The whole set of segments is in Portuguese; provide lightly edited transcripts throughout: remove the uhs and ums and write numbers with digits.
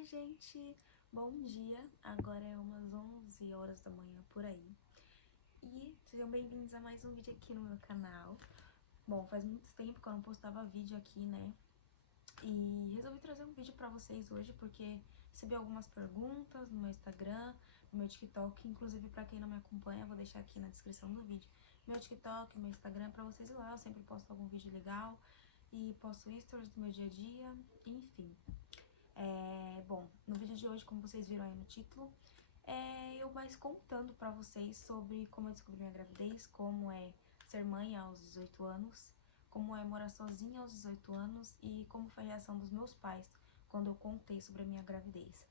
Oi, gente! Bom dia! Agora é umas 11 horas da manhã por aí. E sejam bem-vindos a mais um vídeo aqui no meu canal. Bom, faz muito tempo que eu não postava vídeo aqui, né? E resolvi trazer um vídeo pra vocês hoje porque recebi algumas perguntas no meu Instagram, no meu TikTok. Inclusive, pra quem não me acompanha, eu vou deixar aqui na descrição do vídeo meu TikTok, meu Instagram, pra vocês ir lá. Eu sempre posto algum vídeo legal e posto stories do meu dia a dia, enfim. Bom, no vídeo de hoje, como vocês viram aí no título, eu mais contando pra vocês sobre como eu descobri minha gravidez, como é ser mãe aos 18 anos, como é morar sozinha aos 18 anos e como foi a reação dos meus pais quando eu contei sobre a minha gravidez.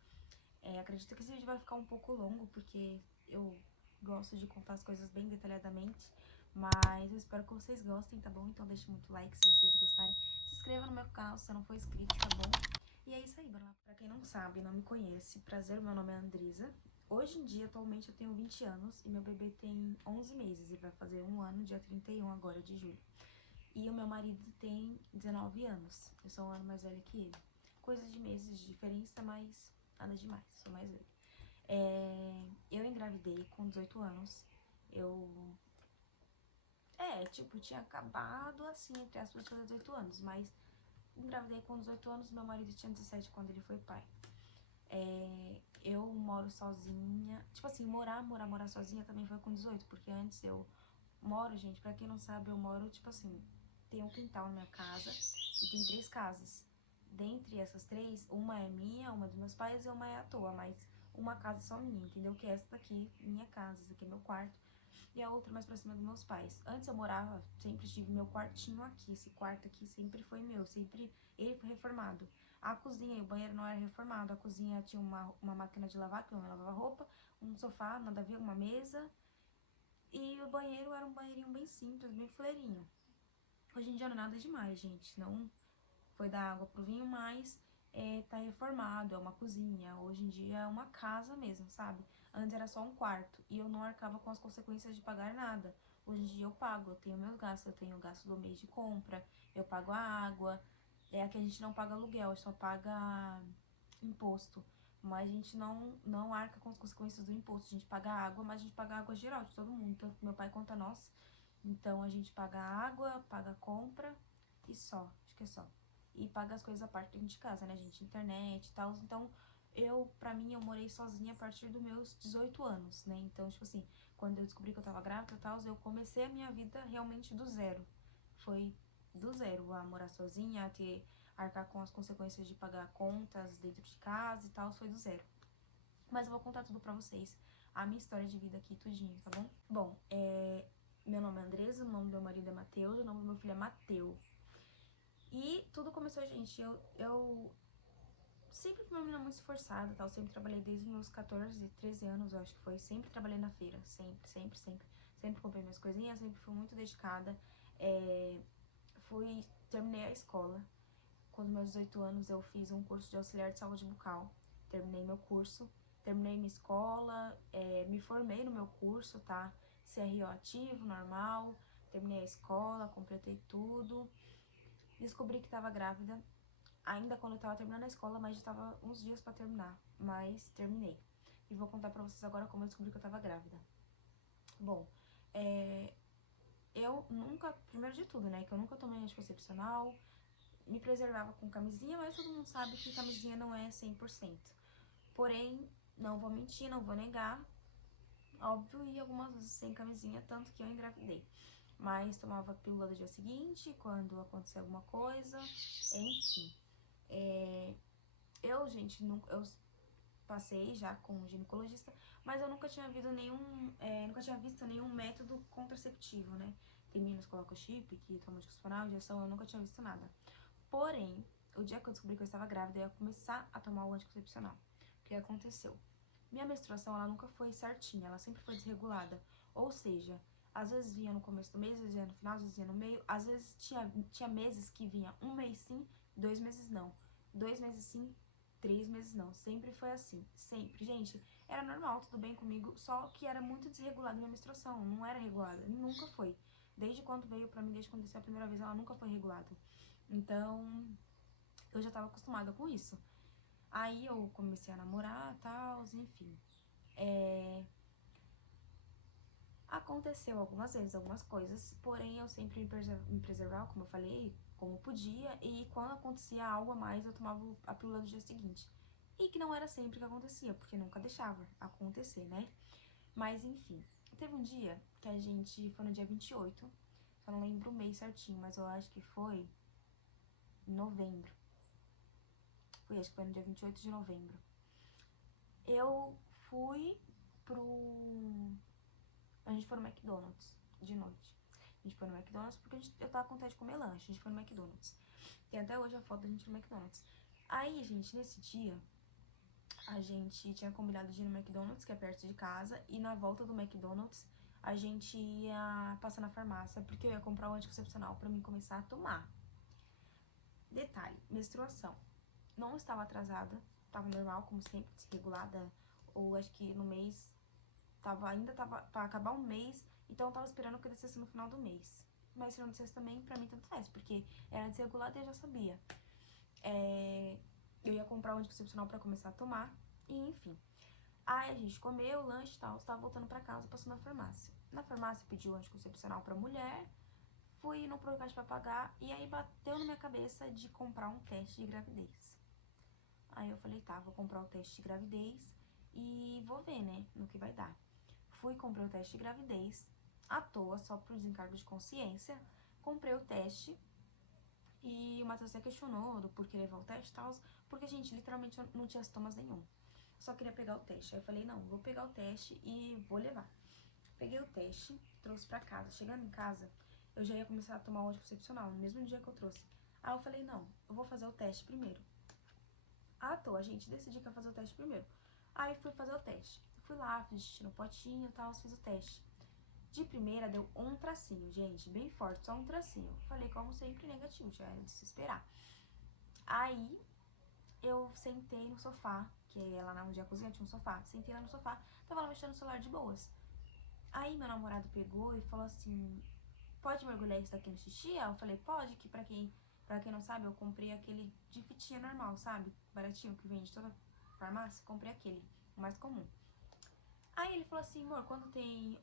Acredito que esse vídeo vai ficar um pouco longo, porque eu gosto de contar as coisas bem detalhadamente, mas eu espero que vocês gostem, tá bom? Então deixe muito like se vocês gostarem, se inscreva no meu canal se você não for inscrito, tá bom? E é isso aí, bora lá. Pra quem não sabe, não me conhece, prazer, meu nome é Andresa. Hoje em dia, atualmente, eu tenho 20 anos e meu bebê tem 11 meses e vai fazer um ano dia 31 agora de julho. E o meu marido tem 19 anos, eu sou um ano mais velha que ele. Coisa de meses de diferença, mas nada demais, sou mais velha. Eu engravidei com 18 anos, tinha acabado assim, entre aspas, de fazer 18 anos, mas engravidei com 18 anos, meu marido tinha 17 quando ele foi pai. Eu moro sozinha, tipo assim, morar sozinha também foi com 18, porque antes eu moro, gente, pra quem não sabe, eu moro, tipo assim, tem um quintal na minha casa e tem 3 casas. Dentre essas 3, uma é minha, uma é dos meus pais e uma é à toa, mas uma casa é só minha, entendeu? Que é essa daqui, minha casa, esse aqui é meu quarto, e a outra mais pra cima dos meus pais. Antes eu morava, sempre tive meu quartinho aqui, esse quarto aqui sempre foi meu, sempre ele foi reformado. A cozinha e o banheiro não era reformado, a cozinha tinha uma máquina de lavar, que eu lavava roupa, um sofá, nada a ver, uma mesa, e o banheiro era um banheirinho bem simples, bem fuleirinho. Hoje em dia não é nada demais, gente, não foi da água pro vinho, mas tá reformado, é uma cozinha. Hoje em dia é uma casa mesmo, sabe? Antes era só um quarto e eu não arcava com as consequências de pagar nada. Hoje em dia eu pago, eu tenho meus gastos, eu tenho o gasto do mês de compra, eu pago a água. Aqui a gente não paga aluguel, só paga imposto. Mas a gente não arca com as consequências do imposto. A gente paga água, mas a gente paga água geral de todo mundo, tanto meu pai quanto a nós. Então a gente paga água, paga compra e só, acho que é só. E paga as coisas a parte dentro de casa, né, gente? Internet e tal. Então, pra mim, eu morei sozinha a partir dos meus 18 anos, né? Então, tipo assim, quando eu descobri que eu tava grávida e tal, eu comecei a minha vida realmente do zero. Foi do zero a morar sozinha, a arcar com as consequências de pagar contas dentro de casa e tal, foi do zero. Mas eu vou contar tudo pra vocês, a minha história de vida aqui, tudinho, tá bom? Bom, meu nome é Andresa, o nome do meu marido é Matheus, o nome do meu filho é Mateu. E tudo começou, gente, eu sempre fui uma menina muito esforçada, tal, sempre trabalhei desde os meus 14, 13 anos, eu acho que foi, sempre trabalhei na feira, sempre comprei minhas coisinhas, sempre fui muito dedicada, terminei a escola, com os meus 18 anos eu fiz um curso de auxiliar de saúde bucal, terminei meu curso, terminei minha escola, me formei no meu curso, tá, CRO ativo, normal, terminei a escola, completei tudo. Descobri que tava grávida, ainda quando eu tava terminando a escola, mas já tava uns dias pra terminar, mas terminei. E vou contar pra vocês agora como eu descobri que eu tava grávida. Bom, eu nunca, primeiro de tudo, né, que eu nunca tomei anticoncepcional, me preservava com camisinha, mas todo mundo sabe que camisinha não é 100%. Porém, não vou mentir, não vou negar, óbvio, e algumas vezes sem camisinha, tanto que eu engravidei. Mas tomava pílula do dia seguinte, quando acontecia alguma coisa, enfim. Gente, eu passei já com um ginecologista, mas eu nunca tinha visto nenhum método contraceptivo, né? Tem meninas que colocam chip, que tomam anticoncepcional, injeção, eu nunca tinha visto nada. Porém, o dia que eu descobri que eu estava grávida, eu ia começar a tomar o anticoncepcional. O que aconteceu? Minha menstruação, ela nunca foi certinha, ela sempre foi desregulada. Ou seja, às vezes vinha no começo do mês, às vezes vinha no final, às vezes vinha no meio. Às vezes tinha meses que vinha um mês sim, 2 meses não. 2 meses sim, 3 meses não. Sempre foi assim, sempre. Gente, era normal, tudo bem comigo, só que era muito desregulada minha menstruação, não era regulada, nunca foi. Desde quando veio pra mim, desde quando aconteceu a primeira vez, ela nunca foi regulada. Então, eu já tava acostumada com isso. Aí eu comecei a namorar, tal, enfim. Aconteceu algumas vezes, algumas coisas, porém eu sempre me preservava, como eu falei, como podia, e quando acontecia algo a mais, eu tomava a pílula do dia seguinte. E que não era sempre que acontecia, porque nunca deixava acontecer, né? Mas enfim, teve um dia que a gente foi no dia 28, só não lembro o mês certinho, mas eu acho que foi em novembro. Acho que foi no dia 28 de novembro. Eu fui pro. A gente foi no McDonald's de noite. A gente foi no McDonald's porque eu tava com vontade de comer lanche. A gente foi no McDonald's. Tem até hoje a foto da gente no McDonald's. Aí, gente, nesse dia, a gente tinha combinado de ir no McDonald's, que é perto de casa, e na volta do McDonald's a gente ia passar na farmácia, porque eu ia comprar um anticoncepcional pra mim começar a tomar. Detalhe, menstruação. Não estava atrasada, tava normal, como sempre, desregulada, ou acho que no mês, ainda tava pra acabar um mês, então eu tava esperando que eu descesse no final do mês. Mas se não descesse também, pra mim tanto faz, porque era desregulada e eu já sabia. Eu ia comprar um anticoncepcional pra começar a tomar, e enfim. Aí a gente comeu, lanche e tal, estava voltando pra casa, passou na farmácia. Na farmácia pediu anticoncepcional pra mulher, fui no Procard pra pagar, e aí bateu na minha cabeça de comprar um teste de gravidez. Aí eu falei, tá, vou comprar o teste de gravidez e vou ver, né, no que vai dar. Fui, comprei o teste de gravidez, à toa, só por desencargo de consciência. Comprei o teste e o Matheus até questionou do porquê levar o teste e tal, porque, gente, literalmente eu não tinha sintomas nenhum. Só queria pegar o teste. Aí eu falei, não, vou pegar o teste e vou levar. Peguei o teste, trouxe pra casa. Chegando em casa, eu já ia começar a tomar o anticoncepcional, no mesmo dia que eu trouxe. Aí eu falei, não, eu vou fazer o teste primeiro. À toa, gente, decidi que ia fazer o teste primeiro. Aí fui fazer o teste. Fui lá, fiz xixi no potinho e tal, fiz o teste. De primeira deu um tracinho, gente, bem forte, só um tracinho. Falei, como sempre, negativo, já era de se esperar. Aí eu sentei no sofá, que lá na onde a cozinha tinha um sofá. Sentei lá no sofá, tava lá mexendo no celular de boas. Aí meu namorado pegou e falou assim, pode mergulhar isso daqui no xixi? Aí eu falei, pode, que pra quem não sabe, eu comprei aquele de fitinha normal, sabe? Baratinho, que vende toda farmácia, comprei aquele, o mais comum. Aí ele falou assim, amor, quando tem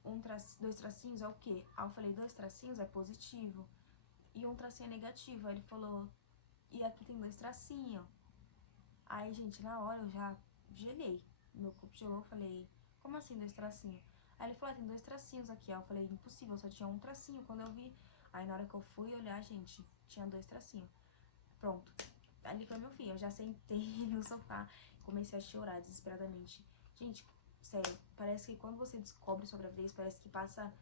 dois tracinhos é o quê? Aí eu falei, dois tracinhos é positivo e um tracinho é negativo. Aí ele falou, e aqui tem dois tracinhos. Aí, gente, na hora eu já gelei. Meu corpo gelou, eu falei, como assim dois tracinhos? Aí ele falou, tem dois tracinhos aqui. Aí eu falei, impossível, só tinha um tracinho quando eu vi. Aí na hora que eu fui olhar, gente, tinha dois tracinhos. Pronto. Ali foi meu fim. Eu já sentei no sofá e comecei a chorar desesperadamente. Gente, sério, parece que quando você descobre sua gravidez, parece que passa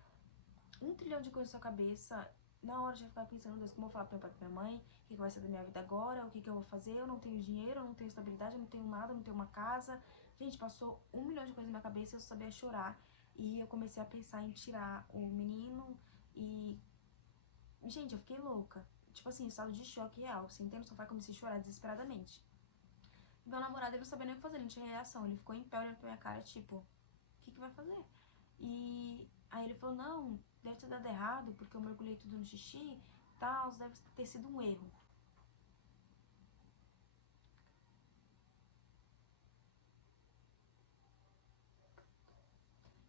1 trilhão de coisas na sua cabeça. Na hora de ficar pensando, Deus, como eu vou falar pra meu pai e pra minha mãe? O que vai ser da minha vida agora? O que eu vou fazer? Eu não tenho dinheiro, eu não tenho estabilidade, eu não tenho nada, eu não tenho uma casa. Gente, passou 1 milhão de coisas na minha cabeça e eu só sabia chorar. E eu comecei a pensar em tirar o menino e... Gente, eu fiquei louca. Tipo assim, estado de choque real. Sentei no sofá e comecei a chorar desesperadamente. Meu namorado, ele não sabia nem o que fazer, ele não tinha reação. Ele ficou em pé olhando pra minha cara, tipo, o que vai fazer? E aí ele falou, não, deve ter dado errado, porque eu mergulhei tudo no xixi e tal, deve ter sido um erro.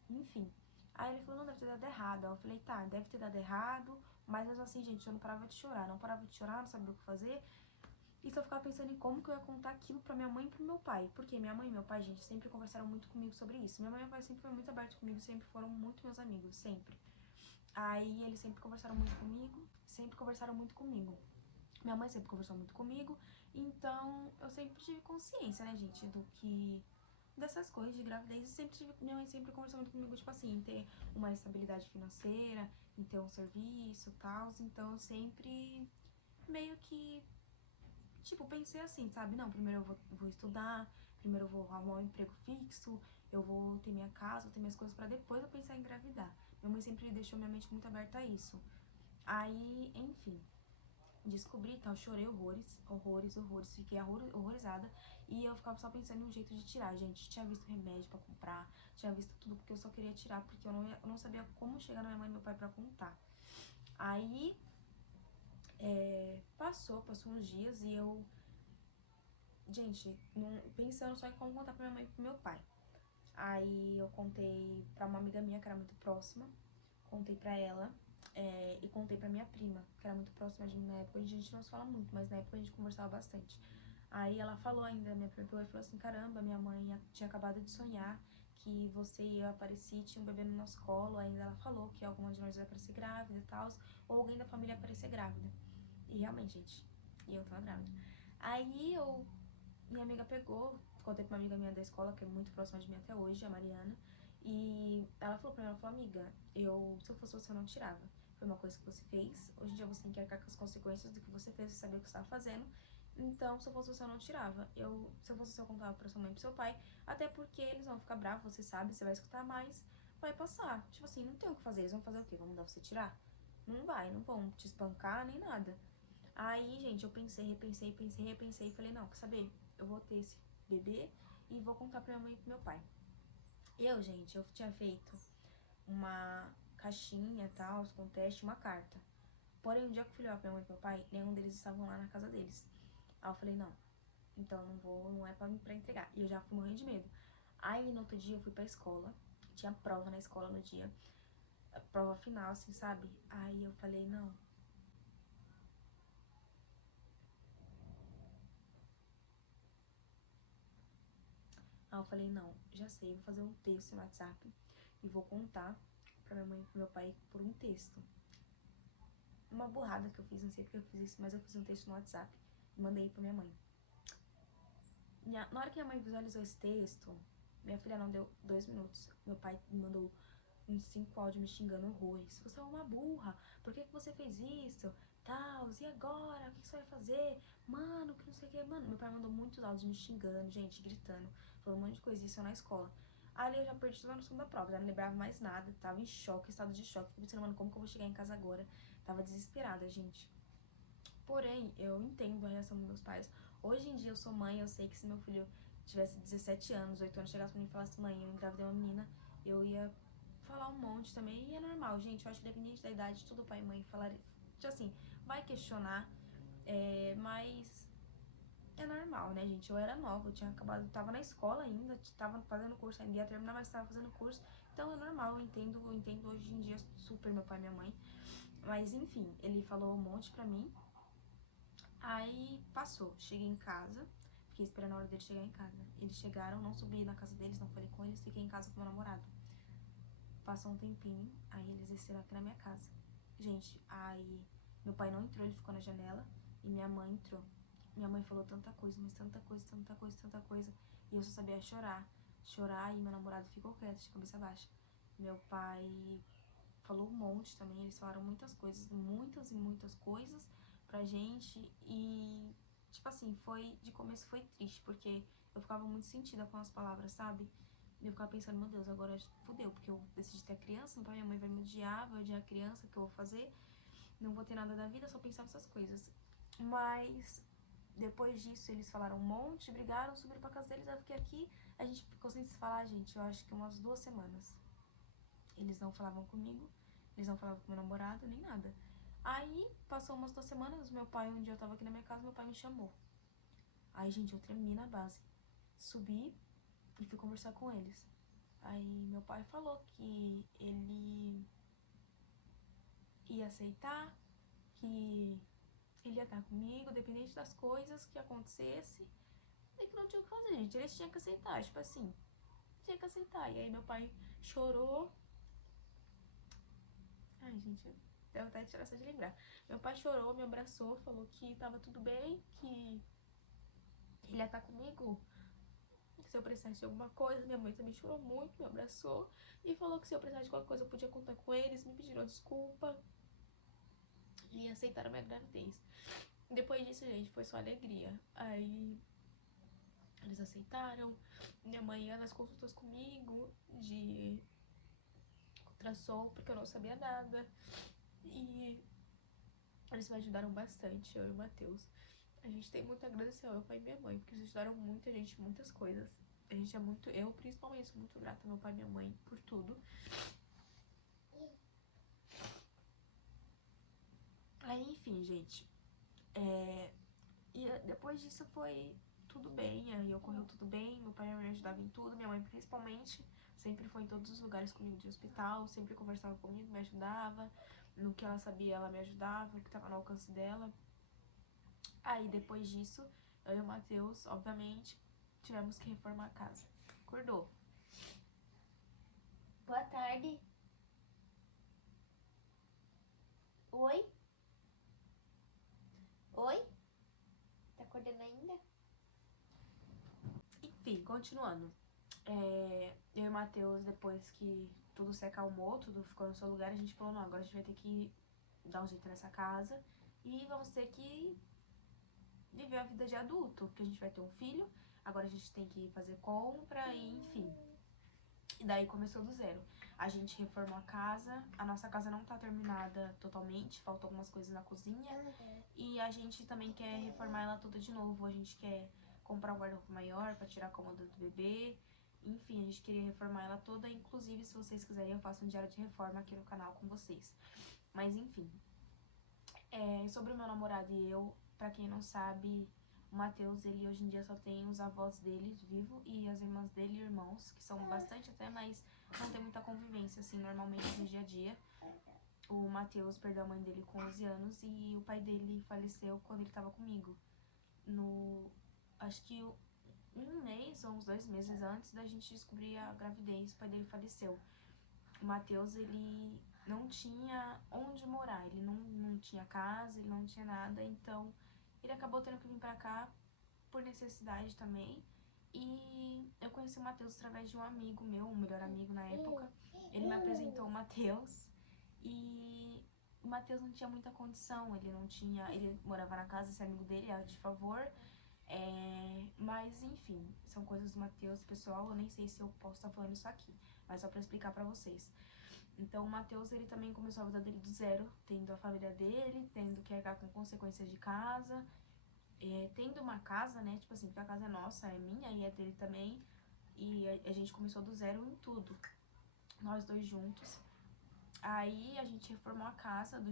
Enfim. Aí ele falou, não, deve ter dado errado. Aí eu falei, tá, deve ter dado errado, mas mesmo assim, gente, eu não parava de chorar, não sabia o que fazer. E só ficava pensando em como que eu ia contar aquilo pra minha mãe e pro meu pai. Porque minha mãe e meu pai, gente, sempre conversaram muito comigo sobre isso. Minha mãe e meu pai sempre foram muito abertos comigo, sempre foram muito meus amigos, sempre. Aí eles sempre conversaram muito comigo, sempre conversaram muito comigo. Minha mãe sempre conversou muito comigo, então eu sempre tive consciência, né, gente, do que... dessas coisas de gravidez. Minha mãe sempre conversou muito comigo, tipo assim, em ter uma estabilidade financeira, em ter um serviço e tal. Então eu sempre meio que, tipo, pensei assim, sabe? Não, primeiro eu vou estudar, primeiro eu vou arrumar um emprego fixo, eu vou ter minha casa, vou ter minhas coisas pra depois eu pensar em engravidar. Minha mãe sempre deixou minha mente muito aberta a isso. Aí, enfim, descobri, então, chorei horrores, fiquei horrorizada. E eu ficava só pensando em um jeito de tirar, gente. Tinha visto remédio pra comprar, tinha visto tudo, porque eu só queria tirar, porque eu não sabia como chegar na minha mãe e meu pai pra contar. Aí, passou uns dias e eu gente, pensando só em como contar pra minha mãe e pro meu pai. Aí eu contei pra uma amiga minha que era muito próxima, contei pra ela e contei pra minha prima, que era muito próxima de mim na época. A gente não se fala muito, mas na época a gente conversava bastante. Aí ela falou ainda, minha prima pegou e falou assim, caramba, minha mãe tinha acabado de sonhar que você e eu apareci, tinha um bebê no nosso colo. Ainda ela falou que alguma de nós ia aparecer grávida e tal, ou alguém da família ia aparecer grávida. E realmente, gente, eu tava grávida. Aí minha amiga pegou, contei pra uma amiga minha da escola, que é muito próxima de mim até hoje, a Mariana. E ela falou pra mim, ela falou, amiga, se eu fosse você, eu não tirava. Foi uma coisa que você fez, hoje em dia você tem que arcar com as consequências do que você fez, você sabia o que você estava fazendo. Então, se eu fosse você, eu não tirava. Se eu fosse você, eu contava pra sua mãe e pro seu pai, até porque eles vão ficar bravos, você sabe, você vai escutar mais, vai passar. Tipo assim, não tem o que fazer, eles vão fazer o quê? Vão mandar você tirar? Não vai, não vão te espancar nem nada. Aí, gente, eu repensei e falei, não, quer saber? Eu vou ter esse bebê e vou contar pra minha mãe e pro meu pai. Gente, eu tinha feito uma caixinha, tal, com teste, uma carta. Porém, um dia que eu fui levar pra minha mãe e pro meu pai, nenhum deles estavam lá na casa deles. Aí eu falei, não, então não vou, não é pra entregar. E eu já fui morrendo de medo. Aí, no outro dia, eu fui pra escola, tinha prova na escola no dia, a prova final, assim, sabe? Aí eu falei, não. Aí eu falei, não, já sei, vou fazer um texto no WhatsApp e vou contar pra minha mãe e pro meu pai por um texto. Uma burrada que eu fiz, não sei porque eu fiz isso, mas eu fiz um texto no WhatsApp e mandei pra minha mãe. Na hora que minha mãe visualizou esse texto, minha filha não deu 2 minutos. Meu pai me mandou uns 5 áudios me xingando horrores. Você é uma burra, por que você fez isso? Tal, e agora? O que você vai fazer? Mano, que não sei o que. Mano, meu pai mandou muitos áudios me xingando, gente, gritando, falando um monte de coisa, isso na escola. Ali eu já perdi toda a noção da prova, já não lembrava mais nada, tava em choque, estado de choque. Fiquei pensando, mano, como que eu vou chegar em casa agora? Tava desesperada, gente. Porém, eu entendo a reação dos meus pais. Hoje em dia eu sou mãe, eu sei que se meu filho tivesse 17 anos, 8 anos, chegasse pra mim e falasse, mãe, eu engravidei uma menina, eu ia falar um monte também. E é normal, gente, eu acho que independente da idade, todo pai e mãe falaria, tipo assim, vai questionar, mas é normal, né, gente? Eu era nova, eu tinha acabado, tava na escola ainda, tava fazendo curso ainda, ia terminar, mas tava fazendo curso. Então é normal, eu entendo hoje em dia super meu pai e minha mãe. Mas enfim, ele falou um monte pra mim. Aí passou, cheguei em casa, fiquei esperando a hora dele chegar em casa. Eles chegaram, não subi na casa deles, não falei com eles, fiquei em casa com meu namorado. Passou um tempinho, aí eles desceram aqui na minha casa. Gente, aí meu pai não entrou, ele ficou na janela e minha mãe entrou. Minha mãe falou tanta coisa, mas tanta coisa, tanta coisa, tanta coisa. E eu só sabia chorar. Chorar e meu namorado ficou quieto, de cabeça baixa. Meu pai falou um monte também, eles falaram muitas coisas, muitas e muitas coisas pra gente. E, tipo assim, de começo foi triste, porque eu ficava muito sentida com as palavras, sabe? E eu ficava pensando, meu Deus, agora fudeu, porque eu decidi ter a criança, então minha mãe vai me odiar, vai odiar a criança, o que eu vou fazer? Não vou ter nada da vida, só pensar nessas coisas. Mas depois disso eles falaram um monte, brigaram, subiram pra casa deles, eu fiquei aqui, a gente ficou sem se falar, gente, eu acho que umas 2 semanas. Eles não falavam comigo, eles não falavam com meu namorado, nem nada. Aí, passou umas 2 semanas, meu pai, um dia eu tava aqui na minha casa, meu pai me chamou. Aí, gente, eu tremi na base. Subi e fui conversar com eles. Aí, meu pai falou que ele ia aceitar, que ele ia estar comigo, dependente das coisas que acontecesse, e que não tinha o que fazer, gente. Eles tinham que aceitar, tipo assim, tinha que aceitar. E aí, meu pai chorou. Ai, gente, deu até tirar só de lembrar. Meu pai chorou, me abraçou, falou que tava tudo bem, que ele ia estar comigo se eu precisasse de alguma coisa. Minha mãe também chorou muito, me abraçou e falou que se eu precisasse de qualquer coisa eu podia contar com eles, me pediram desculpa e aceitaram a minha gravidez. Depois disso, gente, foi só alegria. Aí eles aceitaram, minha mãe ia nas consultas comigo de ultrassom, porque eu não sabia nada. E eles me ajudaram bastante, eu e o Matheus. A gente tem muito a agradecer ao meu pai e minha mãe, porque eles ajudaram muito a gente em muitas coisas. A gente é muito, eu principalmente sou muito grata ao meu pai e minha mãe por tudo. Aí, enfim, gente. E depois disso foi tudo bem, aí ocorreu tudo bem, meu pai me ajudava em tudo, minha mãe principalmente, sempre foi em todos os lugares comigo de hospital, sempre conversava comigo, me ajudava, no que ela sabia ela me ajudava, no que tava no alcance dela. Aí depois disso, eu e o Matheus, obviamente, tivemos que reformar a casa. Acordou. Boa tarde. Oi? Oi? Tá acordando ainda? Enfim, continuando. Eu e o Matheus, depois que tudo se acalmou, tudo ficou no seu lugar, a gente falou, não, agora a gente vai ter que dar um jeito nessa casa e vamos ter que viver a vida de adulto, porque a gente vai ter um filho, agora a gente tem que fazer compra e enfim. E daí começou do zero. A gente reformou a casa, a nossa casa não tá terminada totalmente, faltam algumas coisas na cozinha. E a gente também quer reformar ela toda de novo, a gente quer comprar um guarda-roupa maior pra tirar a cômoda do bebê. Enfim, a gente queria reformar ela toda, inclusive se vocês quiserem eu faço um diário de reforma aqui no canal com vocês. Mas enfim, sobre o meu namorado e eu, pra quem não sabe, o Matheus, ele hoje em dia só tem os avós dele vivo e as irmãs dele e irmãos, que são bastante até, mas não tem muita convivência, assim, normalmente no dia a dia. O Matheus perdeu a mãe dele com 11 anos e o pai dele faleceu quando ele tava comigo. Acho que um mês ou uns 2 meses antes da gente descobrir a gravidez, o pai dele faleceu. O Matheus, ele não tinha onde morar, ele não tinha casa, ele não tinha nada, então ele acabou tendo que vir pra cá por necessidade também. E eu conheci o Matheus através de um amigo meu, um melhor amigo na época. Ele me apresentou o Matheus e o Matheus não tinha muita condição, ele morava na casa, esse amigo dele era de favor. Mas enfim, são coisas do Matheus, pessoal, eu nem sei se eu posso estar falando isso aqui, mas só pra explicar pra vocês. Então o Matheus, ele também começou a vida dele do zero, tendo a família dele, tendo que arcar com consequências de casa, tendo uma casa, né, tipo assim, porque a casa é nossa, é minha e é dele também, e a gente começou do zero em tudo, nós dois juntos. Aí a gente reformou a casa do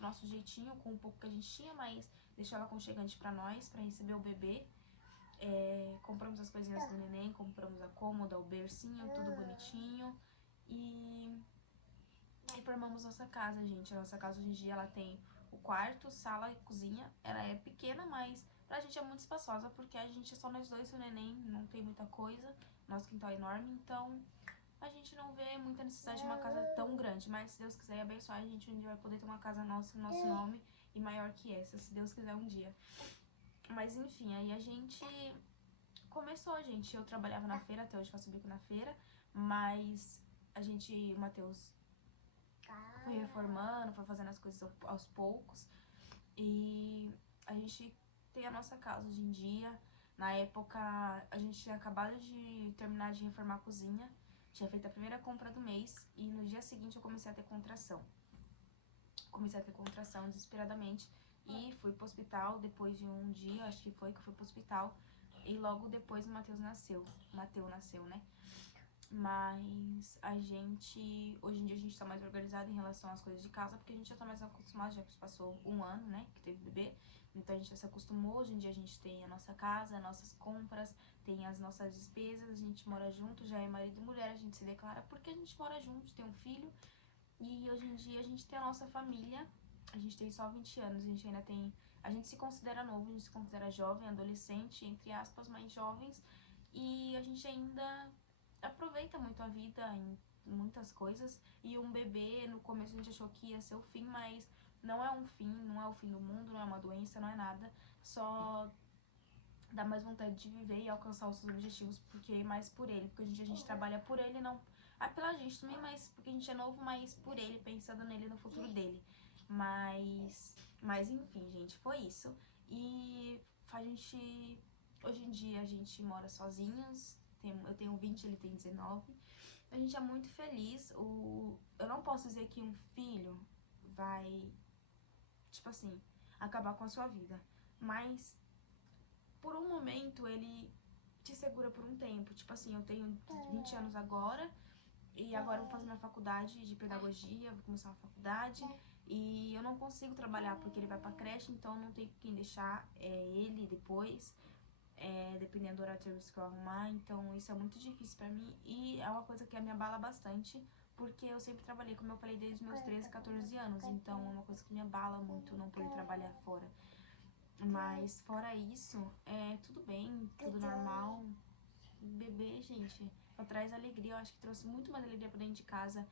nosso jeitinho, com um pouco que a gente tinha, mas deixou ela aconchegante pra nós, pra receber o bebê. Compramos as coisinhas do neném, compramos a cômoda, o bercinho, tudo bonitinho. E reformamos nossa casa, gente. A nossa casa hoje em dia, ela tem o quarto, sala e cozinha. Ela é pequena, mas pra gente é muito espaçosa, porque a gente é só nós dois e o neném, não tem muita coisa. Nosso quintal é enorme, então a gente não vê muita necessidade de uma casa tão grande, mas se Deus quiser abençoar, a gente um dia vai poder ter uma casa nossa, no nosso nome, e maior que essa, se Deus quiser um dia. Mas enfim, aí a gente começou, gente. Eu trabalhava na feira, até hoje faço bico na feira, mas o Matheus foi reformando, foi fazendo as coisas aos poucos, e a gente tem a nossa casa hoje em dia. Na época, a gente tinha acabado de terminar de reformar a cozinha, tinha feito a primeira compra do mês e no dia seguinte eu comecei a ter contração. Comecei a ter contração desesperadamente e fui pro hospital depois de um dia, acho que foi que eu fui pro hospital. E logo depois o Matheus nasceu. Mateus nasceu, né? Mas hoje em dia a gente tá mais organizado em relação às coisas de casa, porque a gente já tá mais acostumado, já passou um ano, né, que teve bebê. Então a gente já se acostumou, hoje em dia a gente tem a nossa casa, as nossas compras, tem as nossas despesas, a gente mora junto, já é marido e mulher, a gente se declara porque a gente mora junto, tem um filho. E hoje em dia a gente tem a nossa família, a gente tem só 20 anos, a gente se considera novo, a gente se considera jovem, adolescente, entre aspas, mais jovens, e a gente ainda aproveita muito a vida em muitas coisas. E um bebê, no começo a gente achou que ia ser o fim, mas não é um fim, não é o fim do mundo, não é uma doença, não é nada, só dá mais vontade de viver e alcançar os seus objetivos, porque é mais por ele, porque hoje em dia a gente trabalha por ele, não pela gente também, mas porque a gente é novo, mas por ele, pensando nele, no futuro dele. Mas enfim, gente, foi isso. E hoje em dia a gente mora sozinhos, eu tenho 20, ele tem 19. A gente é muito feliz. Eu não posso dizer que um filho vai, tipo assim, acabar com a sua vida, mas por um momento ele te segura por um tempo. Tipo assim, eu tenho 20 anos agora e agora eu vou fazer minha faculdade de pedagogia, vou começar uma faculdade e eu não consigo trabalhar porque ele vai pra creche, então não tem quem deixar ele depois. dependendo do horário de serviço que eu arrumar. Então isso é muito difícil pra mim e é uma coisa que me abala bastante, porque eu sempre trabalhei, como eu falei, desde os meus 13, 14 anos. Então é uma coisa que me abala muito não poder trabalhar fora. Mas fora isso, tudo bem, tudo normal. Bebê, gente, só traz alegria. Eu acho que trouxe muito mais alegria pra dentro de casa.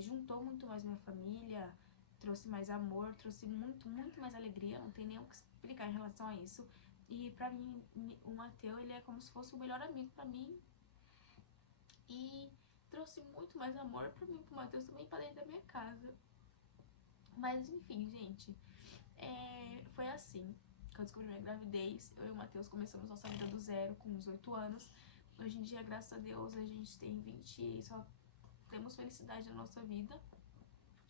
Juntou muito mais minha família, trouxe mais amor, trouxe muito, muito mais alegria. Não tem nem o que explicar em relação a isso. E pra mim, o Matheus, ele é como se fosse o melhor amigo pra mim. E trouxe muito mais amor pra mim, pro Matheus também, pra dentro da minha casa. Mas enfim, gente, foi assim que eu descobri minha gravidez. Eu e o Matheus começamos nossa vida do zero com 18 anos. Hoje em dia, graças a Deus, a gente tem 20 e só temos felicidade na nossa vida.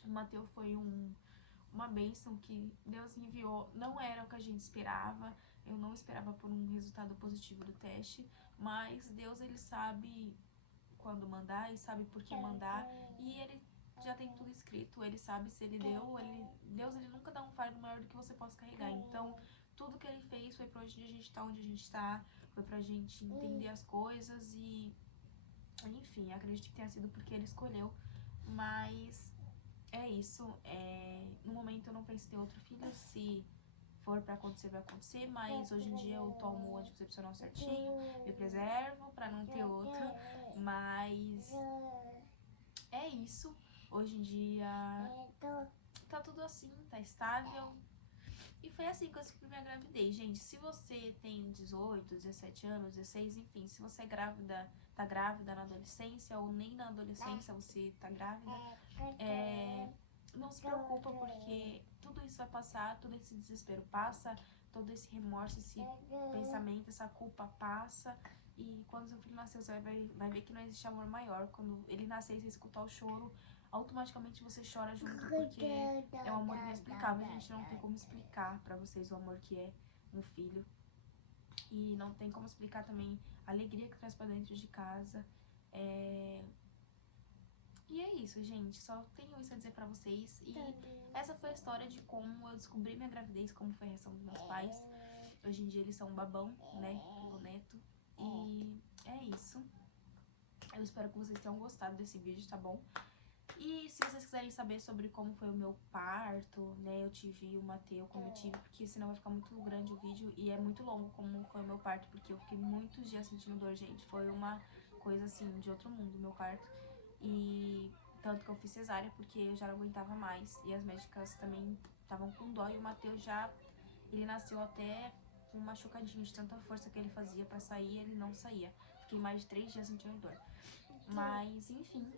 O Matheus foi uma bênção que Deus enviou. Não era o que a gente esperava. Eu não esperava por um resultado positivo do teste. Mas Deus, ele sabe quando mandar e sabe por que mandar. E ele já tem tudo escrito. Ele sabe se ele deu. Deus, ele nunca dá um fardo maior do que você possa carregar. Então, tudo que ele fez foi pra hoje a gente tá onde a gente tá. Foi pra gente entender as coisas e, enfim, acredito que tenha sido porque ele escolheu. Mas é isso. No momento eu não penso em ter outro filho. Se for pra acontecer, vai acontecer. Mas hoje em dia eu tomo o anticoncepcional certinho, me preservo pra não ter outro. Mas é isso. Hoje em dia tá tudo assim, tá estável. E foi assim que eu descobri minha gravidez. Gente, se você tem 18, 17 anos, 16, enfim, se você tá grávida na adolescência ou nem na adolescência você tá grávida, não se preocupa, porque tudo isso vai passar, todo esse desespero passa, todo esse remorso, esse pensamento, essa culpa passa. E quando seu filho nascer, você vai ver que não existe amor maior. Quando ele nascer e você escutar o choro, automaticamente você chora junto, porque é um amor inexplicável. A gente não tem como explicar pra vocês o amor que é um filho. E não tem como explicar também a alegria que traz pra dentro de casa. E é isso, gente. Só tenho isso a dizer pra vocês. E essa foi a história de como eu descobri minha gravidez, como foi a reação dos meus pais. Hoje em dia eles são um babão, né, pelo neto. E é isso. Eu espero que vocês tenham gostado desse vídeo, tá bom? E se vocês quiserem saber sobre como foi o meu parto, né, eu tive o Matheus como eu tive, porque senão vai ficar muito grande o vídeo e é muito longo como foi o meu parto, porque eu fiquei muitos dias sentindo dor, gente. Foi uma coisa assim, de outro mundo, o meu parto. E tanto que eu fiz cesárea, porque eu já não aguentava mais. E as médicas também estavam com dó. E o Matheus ele nasceu até com um machucadinho de tanta força que ele fazia pra sair, ele não saía. Fiquei mais de 3 dias sentindo dor. Mas, enfim,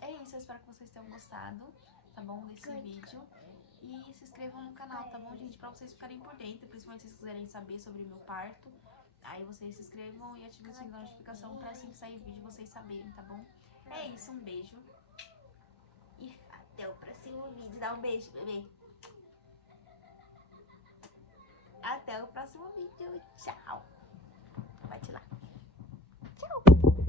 é isso. Eu espero que vocês tenham gostado, tá bom, desse vídeo. E se inscrevam no canal, tá bom, gente? Pra vocês ficarem por dentro, principalmente se vocês quiserem saber sobre o meu parto. Aí vocês se inscrevam e ativem o sininho da notificação pra assim que sair vídeo vocês saberem, tá bom? É isso, um beijo. E até o próximo vídeo. Dá um beijo, bebê. Até o próximo vídeo. Tchau. Bate lá. Tchau.